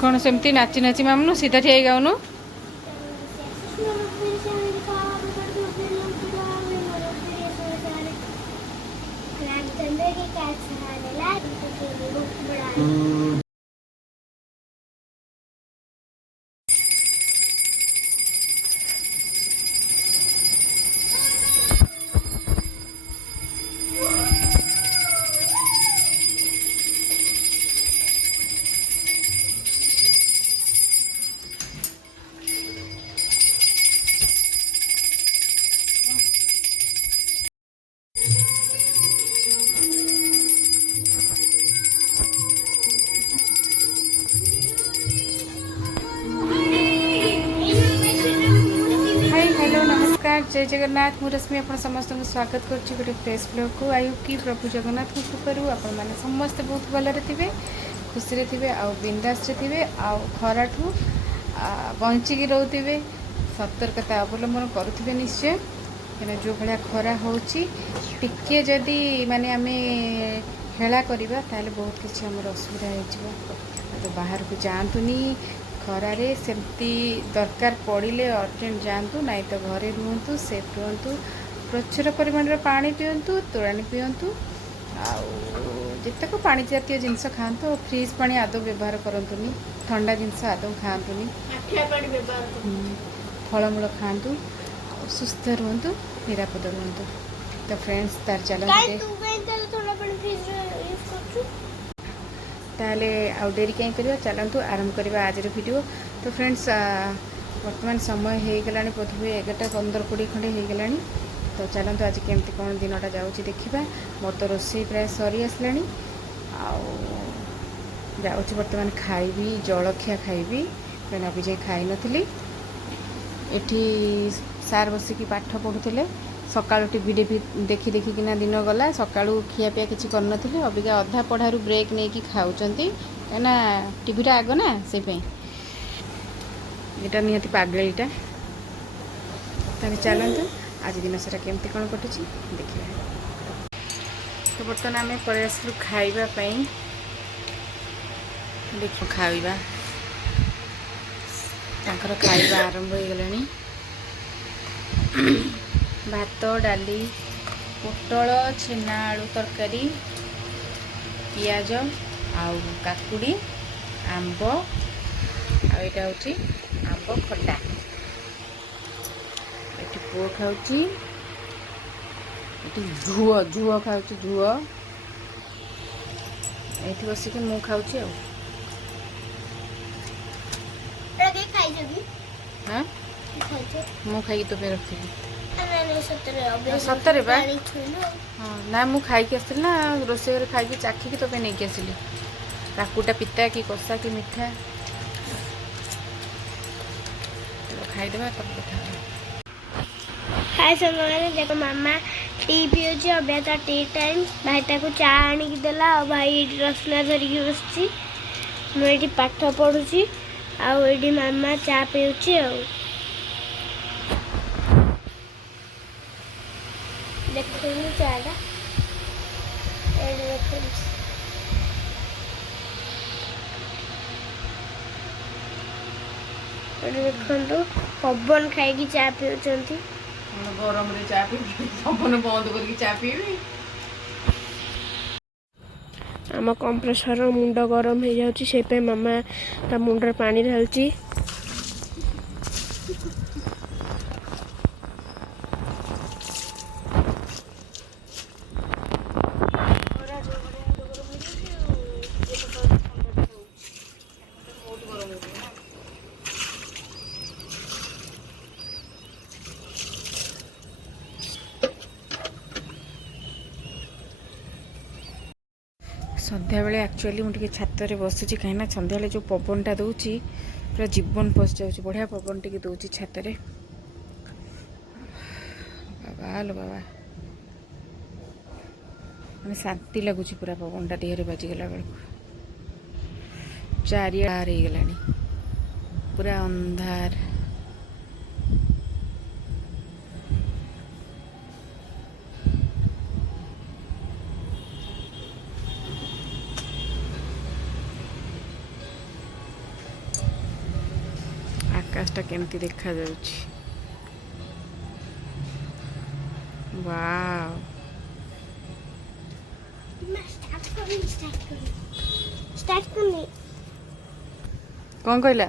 कौन सेमती नाची नाची मामनू सीधा ठिया गाउनु जय जगन्नाथ मु रश्मि आप समस्त को स्वागत करुच्ची गोटे फ्रेश ब्लॉग को आई कि प्रभु जगन्नाथ कृपारू आपण मैंने समस्ते बहुत भलरे थे खुशी थे आ बिंदास थे आ खराठू बंचिकी रोथे सतर्कता अवलंबन करुवे निश्चय कहीं जो भाया खरा होके जदि माने आम हेला करवा ताले बहुत किसी आम असुविधा हो बाहर को जातुनी खरारे सेमती दरकार पड़े अर्जेंट जातु नाई तो घरे रुहतु सेफ रुहतु प्रचुर परिमाण पानी पीतु तोराणी पीतु आतेक पानी जातीय जिनस खातु फ्रिज पानी आदौ व्यवहार करतुनि ठंडा जिनस आदौ खातुनि फलमूल खातु सुस्थ रुहतु निरापद रुहतु। तो फ्रेंड्स तार ताले आउ डेरी कहीं करवा चलतु आरंभ करवा आज वीडियो। तो फ्रेंड्स वर्तमान समय हो गला बोधे 11:15-20 खंडे हो गला। तो चलतु आज केमती कौन दिनटा जाऊँगी देखा मोर तो रोषे प्राय सरी आसला जाऊँगी बर्तमान खाइबी जलखिया खाइबी मैंने अभी जाए खाई नी एठी सार बसिकी पाठ पढ़ुले सका टीवी देखी देखिकिना दिन गला सका खियापिया किसी करन अबिका अधा पढ़ारू ब्रेक नहीं कि खाऊँ कहीं टीवीटा आग ना से यहाँ निहती पागलीटा। चलतु आज दिन सारा केमती कौन कटुची देखिए। तो बर्तमान आम पलि आसलु खाइबापी देख खाइबा तांकर खाइबा आरंभ हो गलानी भात डाली पोटल छेना आलू तरकारी पियाज आउ काकुड़ी आंब आईटा हूँ आंब खटा ये पुओ खाऊँ झुओ झुओ खाऊँ झुओ ये बसिक मु खाऊँ हाँ मु खाई तो रखी सतरे बा हाँ ना मु खाई आसती ना रोसे घर खाई चाखिकी तो नहीं आसली काकुटा पिता कि कषा कि मिठा खाईदे तब कथा हाय संग मैंने देखो मामा टी पीऊँ अभ्या तो टी टाइम भाई ताको चा आणिकी देला और भाई रसना धरिकी बसची मुझे पाठ पढ़ुची आड़ी मामा चा पीऊँ आ देखुनी चाटा देखु पवन खाई चा पीउंट गरम रे चा पी पवन बंद करके चा पीबी आम कंप्रेसर मुंड गरम हो जाऊँगी से मामा ता मुंडर पानी ढालची सन्ध्या बेले एक्चुअली मुझे छात बसुची कहीं सन्ध्या बेले जो पवनटा दूची पूरा जीवन पशि जाऊँगी बढ़िया पवन टी दूची छात बाबा लो बाबा मैंने शांति लगुच पूरा पवनटा देहरे बाजिगला बेलू चारिआर हो गला पूरा अंधार ଆକାଶଟା କେମିତି ଦେଖାଯାଉଛି। ୱାଓ। ଷ୍ଟାର୍ଟ କରିନି। କ'ଣ କହିଲା?